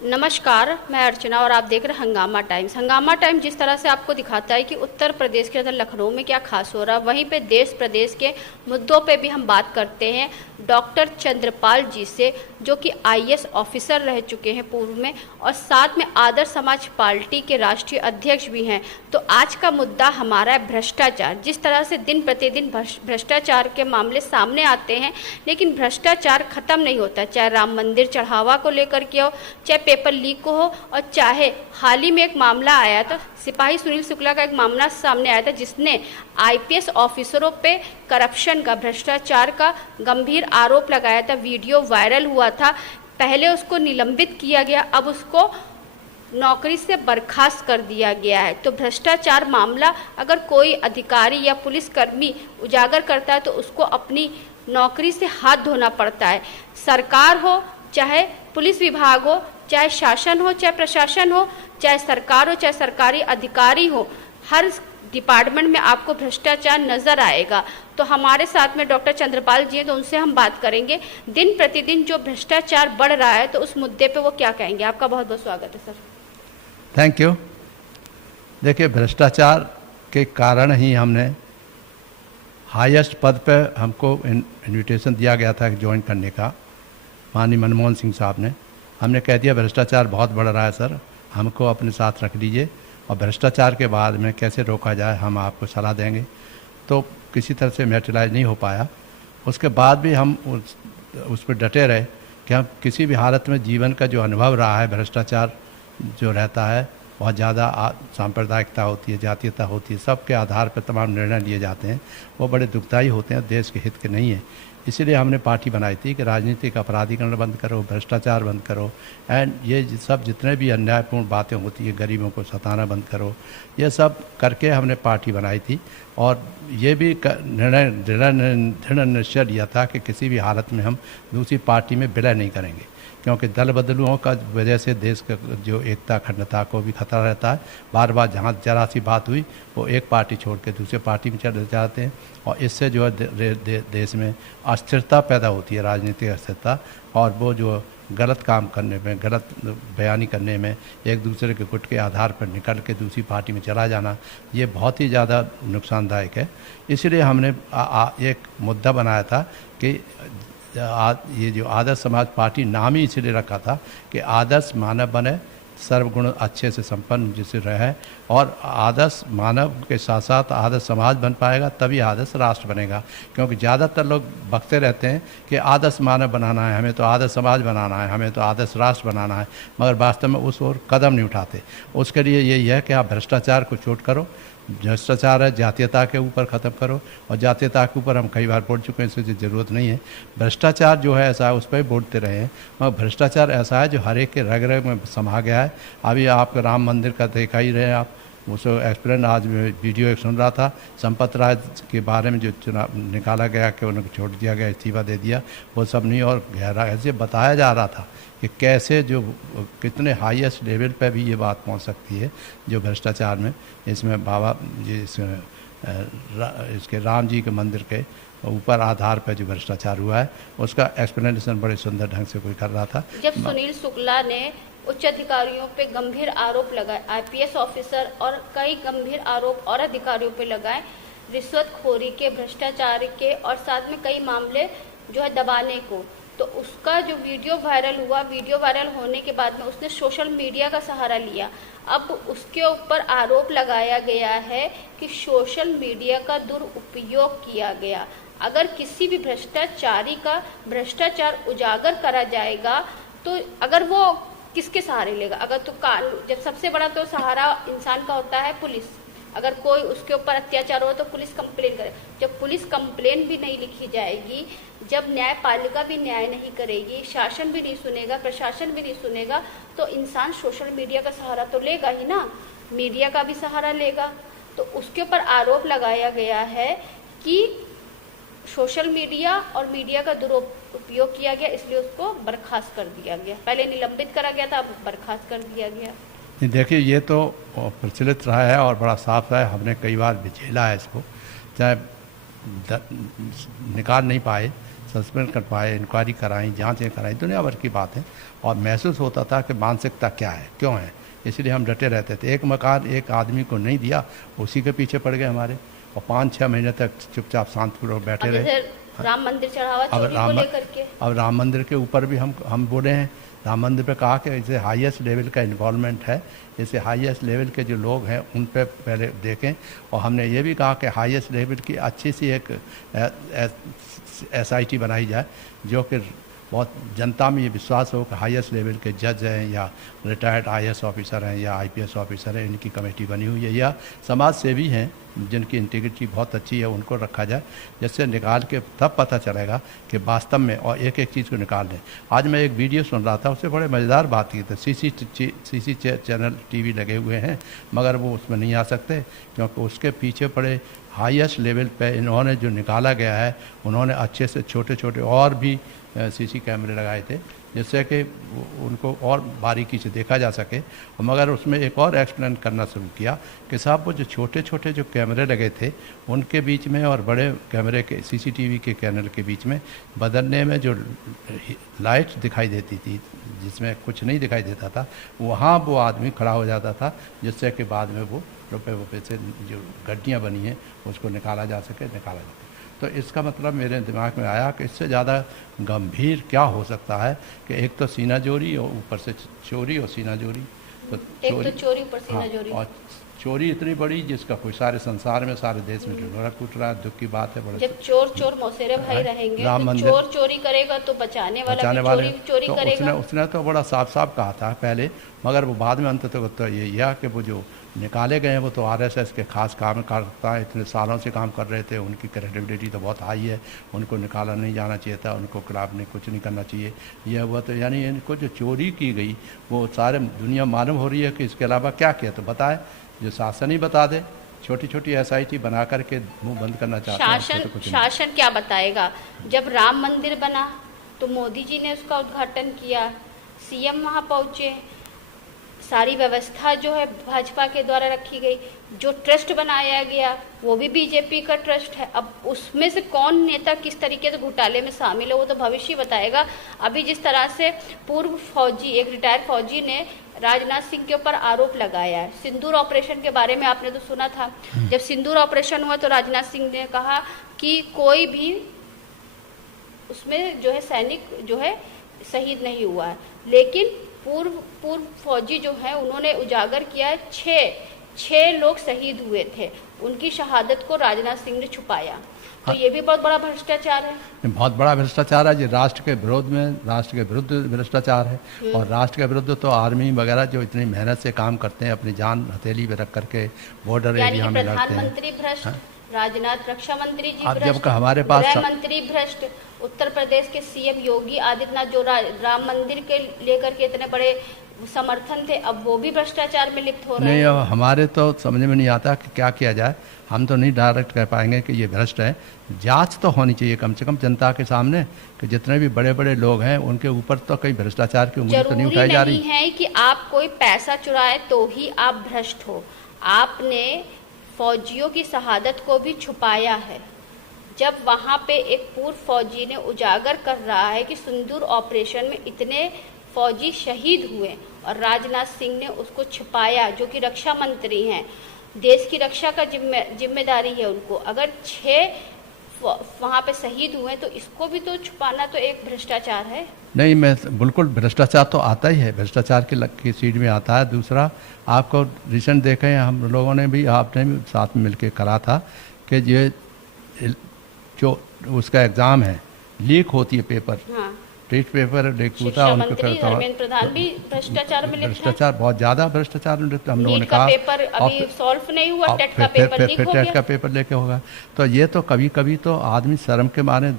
नमस्कार, मैं अर्चना और आप देख रहे हैं हंगामा टाइम्स। हंगामा टाइम्स जिस तरह से आपको दिखाता है कि उत्तर प्रदेश के अंदर लखनऊ में क्या खास हो रहा है, वहीं पे देश प्रदेश के मुद्दों पे भी हम बात करते हैं डॉक्टर चंद्रपाल जी से, जो कि आईएएस ऑफिसर रह चुके हैं पूर्व में और साथ में आदर्श समाज पार्टी के राष्ट्रीय अध्यक्ष भी हैं। तो आज का मुद्दा हमारा है भ्रष्टाचार। जिस तरह से दिन प्रतिदिन भ्रष्टाचार के मामले सामने आते हैं, लेकिन भ्रष्टाचार खत्म नहीं होता, चाहे राम मंदिर चढ़ावा को लेकर के हो, चाहे पेपर लीक को हो, और चाहे हाल ही में एक मामला आया था, सिपाही सुनील शुक्ला का एक मामला सामने आया था, जिसने आईपीएस ऑफिसरों पे करप्शन का, भ्रष्टाचार का गंभीर आरोप लगाया था। वीडियो वायरल हुआ था। पहले उसको निलंबित किया गया, अब उसको नौकरी से बर्खास्त कर दिया गया है। तो भ्रष्टाचार मामला अगर कोई अधिकारी या पुलिसकर्मी उजागर करता है तो उसको अपनी नौकरी से हाथ धोना पड़ता है। सरकार हो, चाहे पुलिस विभाग हो, चाहे शासन हो, चाहे प्रशासन हो, चाहे सरकार हो, चाहे सरकारी अधिकारी हो, हर डिपार्टमेंट में आपको भ्रष्टाचार नजर आएगा। तो हमारे साथ में डॉक्टर चंद्रपाल जी हैं, तो उनसे हम बात करेंगे। दिन प्रतिदिन जो भ्रष्टाचार बढ़ रहा है, तो उस मुद्दे पे वो क्या कहेंगे। आपका बहुत बहुत स्वागत है सर। Thank you. देखिए, भ्रष्टाचार के कारण ही हमने हाईएस्ट पद पे हमको इनविटेशन दिया गया था ज्वाइन करने का, माननीय मनमोहन सिंह साहब ने। हमने कह दिया भ्रष्टाचार बहुत बढ़ रहा है सर, हमको अपने साथ रख लीजिए और भ्रष्टाचार के बाद में कैसे रोका जाए हम आपको सलाह देंगे। तो किसी तरह से मैटेरियलाइज नहीं हो पाया। उसके बाद भी हम उस पर डटे रहे कि हम किसी भी हालत में जीवन का जो अनुभव रहा है, भ्रष्टाचार जो रहता है, बहुत ज़्यादा सांप्रदायिकता होती है, जातीयता होती है, सब के आधार पर तमाम निर्णय लिए जाते हैं, वो बड़े दुखदायी होते हैं, देश के हित के नहीं है। इसीलिए हमने पार्टी बनाई थी कि राजनीतिक अपराधीकरण बंद करो, भ्रष्टाचार बंद करो, एंड ये सब जितने भी अन्यायपूर्ण बातें होती है, गरीबों को सताना बंद करो, ये सब करके हमने पार्टी बनाई थी। और ये भी दृढ़ निश्चय लिया था कि किसी भी हालत में हम दूसरी पार्टी में विलय नहीं करेंगे, क्योंकि दल बदलुओं का वजह से देश का जो एकता अखंडता को भी खतरा रहता है। बार बार जहाँ जरा सी बात हुई वो एक पार्टी छोड़ के दूसरे पार्टी में चले जाते हैं, और इससे जो है देश में अस्थिरता पैदा होती है, राजनीतिक अस्थिरता, और वो जो गलत काम करने में, गलत बयानी करने में, एक दूसरे के गुट के आधार पर निकल के दूसरी पार्टी में चला जाना, ये बहुत ही ज़्यादा नुकसानदायक है। इसलिए हमने एक मुद्दा बनाया था कि ये जो आदर्श समाज पार्टी नाम ही इसलिए रखा था कि आदर्श मानव बने, सर्वगुण अच्छे से संपन्न जिसे रहे, और आदर्श मानव के साथ साथ आदर्श समाज बन पाएगा, तभी आदर्श राष्ट्र बनेगा। क्योंकि ज़्यादातर लोग बकते रहते हैं कि आदर्श मानव बनाना है, हमें तो आदर्श समाज बनाना है, हमें तो आदर्श राष्ट्र बनाना है, मगर वास्तव में उस ओर कदम नहीं उठाते। उसके लिए यही है कि आप भ्रष्टाचार को चोट करो। भ्रष्टाचार है, जातीयता के ऊपर ख़त्म करो, और जातीयता के ऊपर हम कई बार बोल चुके हैं, इसकी ज़रूरत नहीं है। भ्रष्टाचार जो है ऐसा है, उस पर भी बोलते रहे हैं, मगर भ्रष्टाचार ऐसा है जो हर एक के रग रग में समा गया है। अभी आपका राम मंदिर का देखा ही रहे आप, उसको एक्सप्लेन आज वीडियो एक सुन रहा था, संपत राय के बारे में जो चुनाव निकाला गया कि उनको छोड़ दिया गया, इस्तीफा दे दिया, वो सब नहीं, और गहरा ऐसे बताया जा रहा था कि कैसे जो कितने हाईएस्ट लेवल पे भी ये बात पहुंच सकती है जो भ्रष्टाचार में। इसमें बाबा जी इसके राम जी के मंदिर के ऊपर आधार पर जो भ्रष्टाचार हुआ है, उसका एक्सप्लेनेशन बड़े सुंदर ढंग से कोई कर रहा था। जब सुनील शुक्ला ने उच्च अधिकारियों पे गंभीर आरोप लगाए, आईपीएस ऑफिसर और कई गंभीर आरोप और अधिकारियों पे लगाए, रिश्वतखोरी के, भ्रष्टाचार के, और साथ में कई मामले जो है दबाने को, तो उसका जो वीडियो वायरल हुआ, वीडियो वायरल होने के बाद में उसने सोशल मीडिया का सहारा लिया। अब उसके ऊपर आरोप लगाया गया है कि सोशल मीडिया का दुरुपयोग किया गया। अगर किसी भी भ्रष्टाचारी का भ्रष्टाचार उजागर करा जाएगा, तो अगर वो किसके सहारे लेगा? अगर तो जब सबसे बड़ा तो सहारा इंसान का होता है पुलिस। अगर कोई उसके ऊपर अत्याचार हो तो पुलिस कंप्लेन करे। जब पुलिस कंप्लेन भी नहीं लिखी जाएगी, जब न्यायपालिका भी न्याय नहीं करेगी, शासन भी नहीं सुनेगा, प्रशासन भी नहीं सुनेगा, तो इंसान सोशल मीडिया का सहारा तो लेगा ही ना, मीडिया का भी सहारा लेगा। तो उसके ऊपर आरोप लगाया गया है कि सोशल मीडिया और मीडिया का दुरुपयोग किया गया, इसलिए उसको बर्खास्त कर दिया गया। पहले निलंबित करा गया था, अब बर्खास्त कर दिया गया। देखिए, ये तो प्रचलित रहा है और बड़ा साफ रहा है, हमने कई बार झेला है इसको, चाहे निकाल नहीं पाए, सस्पेंड करवाए, इंक्वायरी कराई, जांचें कराई, दुनिया भर की बात है। और महसूस होता था कि मानसिकता क्या है, क्यों है, इसलिए हम डटे रहते थे। एक मकान एक आदमी को नहीं दिया, उसी के पीछे पड़ गए हमारे, और 5-6 महीने तक चुपचाप शांतिपूर्वक बैठे रहे। राम मंदिर चढ़ावा चोरी को लेकर के अब राम मंदिर के ऊपर भी हम बोले हैं, राम मंदिर पे कहा कि इसे हाईएस्ट लेवल का इन्वॉल्वमेंट है, जैसे हाईएस्ट लेवल के जो लोग हैं उन पे पहले देखें। और हमने ये भी कहा कि हाईएस्ट लेवल की अच्छी सी एक SIT बनाई जाए, जो कि बहुत जनता में ये विश्वास हो कि हाईएस्ट लेवल के जज हैं या रिटायर्ड IAS ऑफिसर हैं या IPS ऑफिसर हैं, इनकी कमेटी बनी हुई है, या समाज सेवी हैं जिनकी इंटीग्रिटी बहुत अच्छी है, उनको रखा जाए, जिससे निकाल के तब पता चलेगा कि वास्तव में, और एक एक चीज़ को निकाल लें। आज मैं एक वीडियो सुन रहा था, उससे बड़े मज़ेदार बात की थी। CC चैनल TV लगे हुए हैं, मगर वो उसमें नहीं आ सकते क्योंकि उसके पीछे पड़े हाईएस्ट लेवल पे इन्होंने जो निकाला गया है, उन्होंने अच्छे से छोटे छोटे और भी CC कैमरे लगाए थे, जिससे कि उनको और बारीकी से देखा जा सके। मगर उसमें एक और एक्सप्लेन करना शुरू किया कि साहब वो जो छोटे छोटे जो कैमरे लगे थे उनके बीच में और बड़े कैमरे के CCTV के कैमरे के बीच में बदलने में जो लाइट दिखाई देती थी, जिसमें कुछ नहीं दिखाई देता था, वहाँ वो आदमी खड़ा हो जाता था, जिससे कि बाद में वो रुपये से जो गड्डियाँ बनी हैं उसको निकाला जा सके। तो इसका मतलब मेरे दिमाग में आया कि इससे ज़्यादा गंभीर क्या हो सकता है कि एक तो सीना चोरी और ऊपर से चोरी और सीना चोरी। तो चोरी ऊपर सीना चोरी, और चोरी इतनी बड़ी जिसका कोई सारे संसार में, सारे देश में ढिंढोरा कूट रहा है। दुख की बात है। बड़े जब चोर मौसेरे भाई रहेंगे, तो चोर चोरी करेगा तो बचाने वाला भी चोरी तो करेगा। उसने तो बड़ा साफ साफ कहा था पहले, मगर वो बाद में अंत तो ये कि वो जो निकाले गए हैं वो तो RSS के खास काम करता है, इतने सालों से काम कर रहे थे, उनकी क्रेडिबिलिटी तो बहुत हाई है, उनको निकाला नहीं जाना चाहिए था, उनको खिलाफ नहीं कुछ नहीं करना चाहिए। यह हुआ तो यानी इनको जो चोरी की गई वो सारे दुनिया मालूम हो रही है कि इसके अलावा क्या किया, तो बताए, जो शासन ही बता दे। छोटी छोटी SIT बना करके मुंह बंद करना चाहते हैं। शासन क्या बताएगा? जब राम मंदिर बना तो मोदी जी ने उसका उद्घाटन किया, CM वहाँ पहुँचे, सारी व्यवस्था जो है भाजपा के द्वारा रखी गई, जो ट्रस्ट बनाया गया वो भी BJP का ट्रस्ट है। अब उसमें से कौन नेता किस तरीके से घोटाले में शामिल है वो तो भविष्य बताएगा। अभी जिस तरह से पूर्व फौजी, एक रिटायर्ड फौजी ने राजनाथ सिंह के ऊपर आरोप लगाया है, सिंदूर ऑपरेशन के बारे में आपने तो सुना था। जब सिंदूर ऑपरेशन हुआ तो राजनाथ सिंह ने कहा कि कोई भी उसमें जो है सैनिक जो है शहीद नहीं हुआ है, लेकिन पूर्व फौजी जो है उन्होंने उजागर किया है 6 लोग शहीद हुए थे, उनकी शहादत को राजनाथ सिंह ने छुपाया। तो ये भी बहुत बड़ा भ्रष्टाचार है। बहुत बड़ा भ्रष्टाचार है, जो राष्ट्र के विरोध में, राष्ट्र के विरुद्ध भ्रष्टाचार है। और राष्ट्र के विरुद्ध तो आर्मी वगैरह जो इतनी मेहनत से काम करते हैं, अपनी जान हथेली पे रख करके बॉर्डर एरिया में लड़ते हैं। प्रधानमंत्री भ्रष्ट, राजनाथ रक्षा मंत्री जी भ्रष्ट, जब हमारे पास गृह मंत्री भ्रष्ट, उत्तर प्रदेश के CM योगी आदित्यनाथ जो राम मंदिर के लेकर के इतने बड़े समर्थन थे, अब वो भी भ्रष्टाचार में लिप्त हो रहे हैं। नहीं, हमारे तो समझ में नहीं आता कि क्या किया जाए। हम तो नहीं डायरेक्ट कह पाएंगे कि ये भ्रष्ट है। जांच तो होनी चाहिए कम से कम जनता के सामने कि जितने भी बड़े बड़े लोग हैं उनके ऊपर तो कई भ्रष्टाचार की उंगली तो नहीं उठाई जा रही। जरूरी नहीं है कि आप कोई पैसा चुराए तो ही आप भ्रष्ट हो। आपने फौजियों की शहादत को भी छुपाया है। जब वहाँ पे एक पूर्व फौजी ने उजागर कर रहा है कि सिंदूर ऑपरेशन में इतने फौजी शहीद हुए और राजनाथ सिंह ने उसको छुपाया, जो कि रक्षा मंत्री हैं, देश की रक्षा का जिम्मेदारी है उनको। अगर 6 वहाँ पे शहीद हुए तो इसको भी तो छुपाना तो एक भ्रष्टाचार है। नहीं, मैं बिल्कुल, भ्रष्टाचार तो आता ही है, भ्रष्टाचार की सीट में आता है। दूसरा, आपको रिसेंट देखें, हम लोगों ने भी, आपने भी साथ में मिलकर करा था कि ये जो उसका एग्ज़ाम है लीक होती है पेपर, हाँ। टेस्ट पेपर लीक होता है, उनको धर्मेंद्र प्रधान भी भ्रष्टाचार में लिप्त है। भ्रष्टाचार, बहुत ज़्यादा भ्रष्टाचार में लिप्त। हम लोगों ने कहा पेपर अभी सॉल्व नहीं हुआ, टेट का पेपर लीक हो गया। टेट का पेपर लेके होगा। तो ये तो कभी कभी तो आदमी शर्म के मारे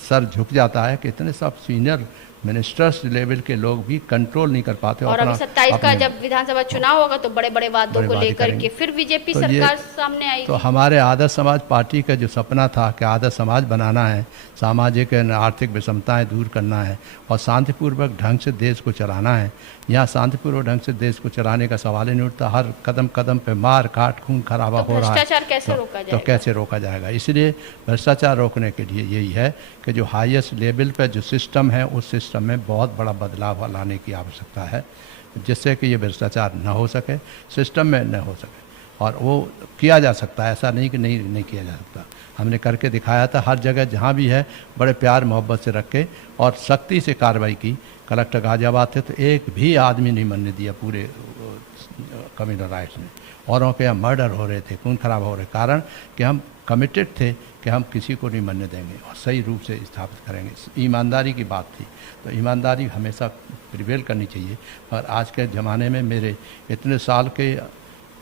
सर झुक जाता है कि इतने सब सीनियर मिनिस्टर्स लेवल के लोग भी कंट्रोल नहीं कर पाते। और अभी 27 का जब विधानसभा चुनाव होगा तो बड़े बड़े वादों बड़े को वादे लेकर के करेंगे। फिर बीजेपी तो सरकार सामने आएगी। तो हमारे आदर्श समाज पार्टी का जो सपना था कि आदर्श समाज बनाना है, सामाजिक आर्थिक विषमताएं दूर करना है और शांतिपूर्वक ढंग से देश को चलाना है। यहाँ शांतिपूर्वक ढंग से देश को चलाने का सवाल ही नहीं उठता। हर कदम कदम पे मार काट खून खराबा हो रहा है। भ्रष्टाचार कैसे रोका जाएगा? तो कैसे रोका जाएगा? इसलिए भ्रष्टाचार रोकने के लिए यही है कि जो हाईएस्ट लेवल पे जो सिस्टम है उस सिस्टम में बहुत बड़ा बदलाव लाने की आवश्यकता है, जिससे कि ये भ्रष्टाचार न हो सके, सिस्टम में न हो सके। और वो किया जा सकता है, ऐसा नहीं कि नहीं किया जा सकता। हमने करके दिखाया था। हर जगह जहाँ भी है बड़े प्यार मोहब्बत से रखे और सख्ती से कार्रवाई की। कलेक्टर गाजियाबाद थे तो एक भी आदमी नहीं मरने दिया पूरे कम्युनल राइट्स में। औरों के यहाँ मर्डर हो रहे थे, खून खराब हो रहे, कारण कि हम कमिटेड थे कि हम किसी को नहीं मरने देंगे और सही रूप से स्थापित करेंगे। ईमानदारी की बात थी, तो ईमानदारी हमेशा प्रिवेल करनी चाहिए। और आज के ज़माने में मेरे इतने साल के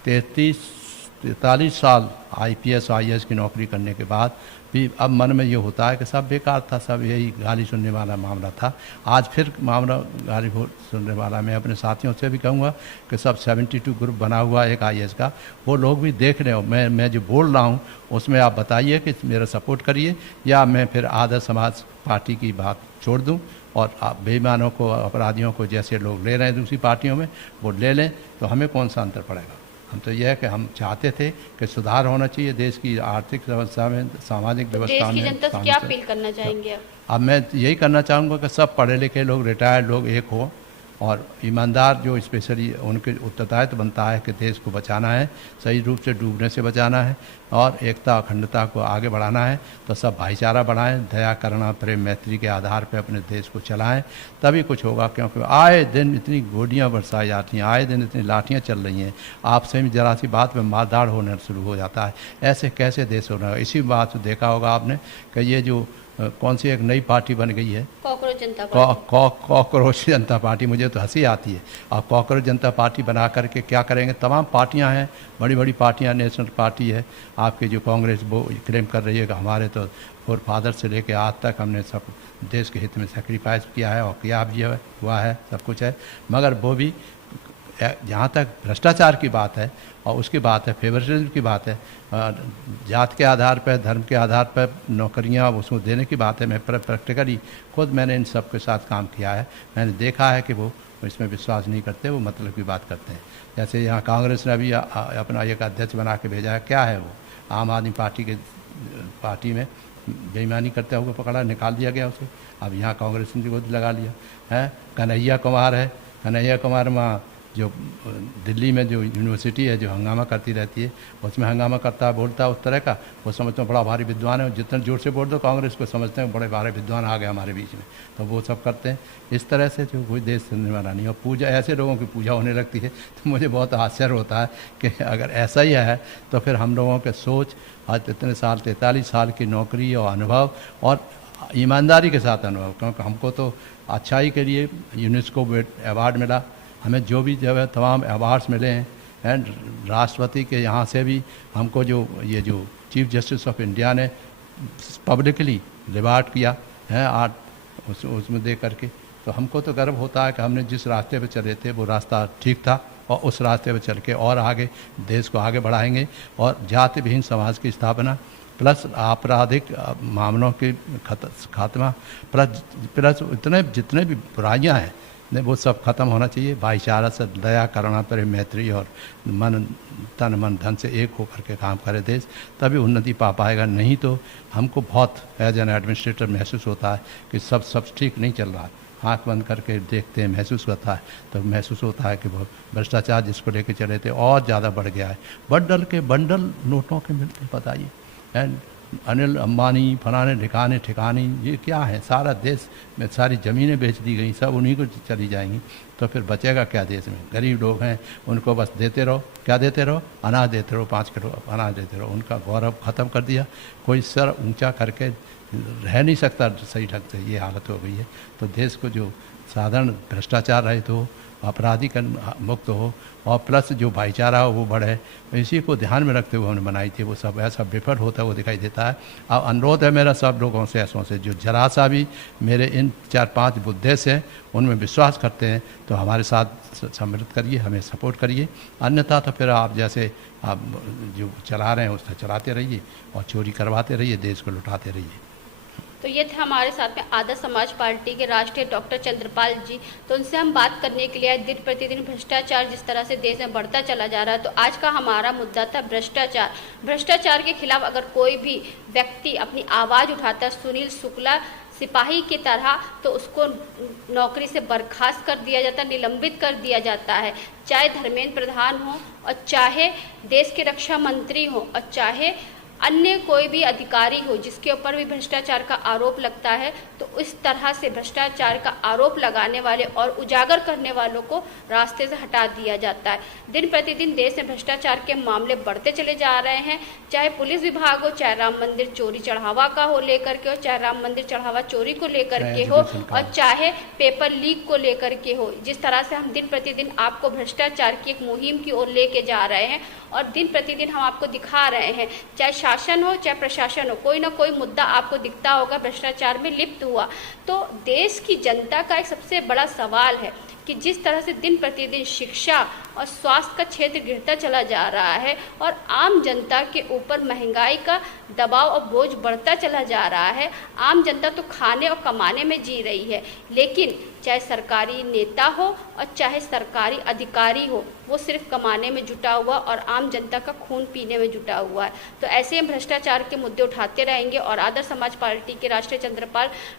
43 साल IPS IAS की नौकरी करने के बाद भी अब मन में ये होता है कि सब बेकार था, सब यही गाली सुनने वाला मामला था। आज फिर मामला गाली सुनने वाला। मैं अपने साथियों से भी कहूँगा कि सब 72 ग्रुप बना हुआ एक IAS का, वो लोग भी देख रहे हो। मैं जो बोल रहा हूँ उसमें आप बताइए कि मेरा सपोर्ट करिए या मैं फिर आदर्श समाज पार्टी की बात छोड़ दूँ और बेईमानों को, अपराधियों को जैसे लोग ले रहे हैं दूसरी पार्टियों में वो ले लें, तो हमें कौन सा अंतर पड़ेगा। हम तो यह है कि हम चाहते थे कि सुधार होना चाहिए देश की आर्थिक व्यवस्था में, सामाजिक व्यवस्था में। देश की जनता से क्या अपील करना चाहेंगे? अब मैं यही करना चाहूँगा कि सब पढ़े लिखे लोग, रिटायर्ड लोग एक हो और ईमानदार जो स्पेशली उनके उत्तरदायित्व बनता है कि देश को बचाना है, सही रूप से डूबने से बचाना है और एकता अखंडता को आगे बढ़ाना है। तो सब भाईचारा बढ़ाएं, दया करुणा प्रेम मैत्री के आधार पर अपने देश को चलाएं, तभी कुछ होगा। क्योंकि आए दिन इतनी गोलियां बरसाई जाती हैं, आए दिन इतनी लाठियां चल रही हैं, आपसे भी जरा सी बात में मारधाड़ होना शुरू हो जाता है। ऐसे कैसे देश होना? इसी बात देखा होगा आपने कि ये जो कौन सी एक नई पार्टी बन गई है, कॉकरोच जनता पार्टी। कॉकरोच जनता पार्टी। मुझे तो हंसी आती है। और कॉकरोच जनता पार्टी बना करके क्या करेंगे? तमाम पार्टियां हैं, बड़ी बड़ी पार्टियां, नेशनल पार्टी है आपकी जो कांग्रेस वो क्लेम कर रही है कि हमारे तो फोर फादर से लेके आज तक हमने सब देश के हित में सेक्रीफाइस किया है और किया भी हुआ है, सब कुछ है। मगर वो भी जहाँ तक भ्रष्टाचार की बात है और उसकी बात है, फेवरिज्म की बात है, जात के आधार पर, धर्म के आधार पर नौकरियाँ उसको देने की बात है। मैं प्रैक्टिकली खुद मैंने इन सब के साथ काम किया है। मैंने देखा है कि वो इसमें विश्वास नहीं करते, वो मतलब की बात करते हैं। जैसे यहाँ कांग्रेस ने अभी अपना एक अध्यक्ष बना के भेजा है, क्या है वो? आम आदमी पार्टी में बेईमानी करते हुए पकड़ा, निकाल दिया गया उसे। अब यहाँ कांग्रेस ने गोद लगा लिया है। कन्हैया कुमार है, कन्हैया कुमार वहाँ जो दिल्ली में जो यूनिवर्सिटी है जो हंगामा करती रहती है, उसमें हंगामा करता है, बोलता है उस तरह का। वो समझते हैं बड़ा भारी विद्वान है, जितना जोर से बोल दो कांग्रेस को समझते हैं बड़े भारी विद्वान आ गए हमारे बीच में, तो वो सब करते हैं। इस तरह से जो कोई देश चलने वाला नहीं। और पूजा, ऐसे लोगों की पूजा होने लगती है तो मुझे बहुत आश्चर्य होता है कि अगर ऐसा ही है तो फिर हम लोगों के सोच, आज इतने साल 43 साल की नौकरी और अनुभव और ईमानदारी के साथ अनुभव, क्योंकि हमको तो अच्छाई के लिए यूनेस्को अवार्ड मिला, हमें जो भी जो है तमाम अवार्ड्स मिले हैं एंड राष्ट्रपति के यहाँ से भी हमको जो ये जो चीफ जस्टिस ऑफ इंडिया ने पब्लिकली रिवार्ड किया है उसमें दे करके, तो हमको तो गर्व होता है कि हमने जिस रास्ते पे चले थे वो रास्ता ठीक था और उस रास्ते पे चल के और आगे देश को आगे बढ़ाएंगे और जाति विहीन समाज की स्थापना प्लस आपराधिक मामलों की खात्मा प्लस इतने जितने भी बुराइयाँ हैं वो सब खत्म होना चाहिए। भाईचारा से, दया करुणा प्रेम मैत्री और तन मन धन से एक होकर के काम करे देश, तभी उन्नति पा पाएगा। नहीं तो हमको बहुत एज एन एडमिनिस्ट्रेटर महसूस होता है कि सब ठीक नहीं चल रहा है। आँख बंद करके देखते हैं, महसूस होता है, तो महसूस होता है कि वो भ्रष्टाचार जिसको लेके चले थे और ज़्यादा बढ़ गया है। बंडल के बंडल नोटों के मिलते बताइए, एंड अनिल अंबानी फलाने ठिकाने ये क्या है? सारा देश में सारी ज़मीनें बेच दी गई, सब उन्हीं को चली जाएंगी, तो फिर बचेगा क्या देश में? गरीब लोग हैं, उनको बस देते रहो। क्या देते रहो? अनाज देते रहो, 5 किलो अनाज देते रहो। उनका गौरव ख़त्म कर दिया। कोई सर ऊंचा करके रह नहीं सकता सही ढंग से, ये हालत हो गई है। तो देश को जो साधारण भ्रष्टाचार रहित हो, अपराधी मुक्त हो और प्लस जो भाईचारा हो वो बढ़े, इसी को ध्यान में रखते हुए हमने बनाई थी। वो सब ऐसा विफल होता है वो दिखाई देता है। अब अनुरोध है मेरा सब लोगों से, ऐसों से जो जरा सा भी मेरे इन 4-5 मुद्दे से उनमें विश्वास करते हैं तो हमारे साथ सम्मिलित करिए, हमें सपोर्ट करिए। अन्यथा तो फिर आप जैसे आप जो चला रहे हैं उसका चलाते रहिए और चोरी करवाते रहिए, देश को लुटाते रहिए। तो ये थे हमारे साथ में आदर्श समाज पार्टी के राष्ट्रीय डॉक्टर चंद्रपाल जी। तो उनसे हम बात करने के लिए आए। दिन प्रतिदिन भ्रष्टाचार जिस तरह से देश में बढ़ता चला जा रहा है, तो आज का हमारा मुद्दा था भ्रष्टाचार। भ्रष्टाचार के खिलाफ अगर कोई भी व्यक्ति अपनी आवाज़ उठाता है, सुनील शुक्ला सिपाही की तरह, तो उसको नौकरी से बर्खास्त कर दिया जाता है, निलंबित कर दिया जाता है। चाहे धर्मेंद्र प्रधान हो और चाहे देश के रक्षा मंत्री हो और चाहे अन्य कोई भी अधिकारी हो जिसके ऊपर भी भ्रष्टाचार का आरोप लगता है, तो इस तरह से भ्रष्टाचार का आरोप लगाने वाले और उजागर करने वालों को रास्ते से हटा दिया जाता है। दिन प्रतिदिन देश में भ्रष्टाचार के मामले बढ़ते चले जा रहे हैं। चाहे पुलिस विभाग हो, चाहे राम मंदिर चोरी चढ़ावा का हो लेकर के हो, चाहे राम मंदिर चढ़ावा चोरी को लेकर के हो, और चाहे पेपर लीक को लेकर के हो। जिस तरह से हम दिन प्रतिदिन आपको भ्रष्टाचार की एक मुहिम की ओर लेके जा रहे हैं और दिन प्रतिदिन हम आपको दिखा रहे हैं, चाहे शासन हो चाहे प्रशासन हो, कोई ना कोई मुद्दा आपको दिखता होगा भ्रष्टाचार में लिप्त हुआ। तो देश की जनता का एक सबसे बड़ा सवाल है कि जिस तरह से दिन प्रतिदिन शिक्षा और स्वास्थ्य का क्षेत्र गिरता चला जा रहा है और आम जनता के ऊपर महंगाई का दबाव और बोझ बढ़ता चला जा रहा है। आम जनता तो खाने और कमाने में जी रही है, लेकिन चाहे सरकारी नेता हो और चाहे सरकारी अधिकारी हो, वो सिर्फ कमाने में जुटा हुआ और आम जनता का खून पीने में जुटा हुआ है। तो ऐसे हम भ्रष्टाचार के मुद्दे उठाते रहेंगे और आदर्श समाज पार्टी के राष्ट्रीय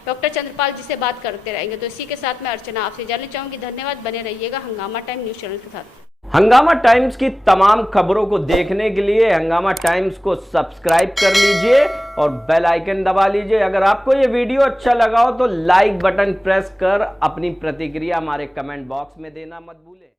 डॉक्टर चंद्रपाल जी से बात करते रहेंगे। तो इसी के साथ मैं अर्चना आपसे जानना चाहूँगी। धन्यवाद, बने रहिएगा हंगामा टाइम न्यूज़ चैनल के साथ। हंगामा टाइम्स की तमाम खबरों को देखने के लिए हंगामा टाइम्स को सब्सक्राइब कर लीजिए और बेल आइकन दबा लीजिए। अगर आपको ये वीडियो अच्छा लगा हो तो लाइक बटन प्रेस कर अपनी प्रतिक्रिया हमारे कमेंट बॉक्स में देना मत भूलें।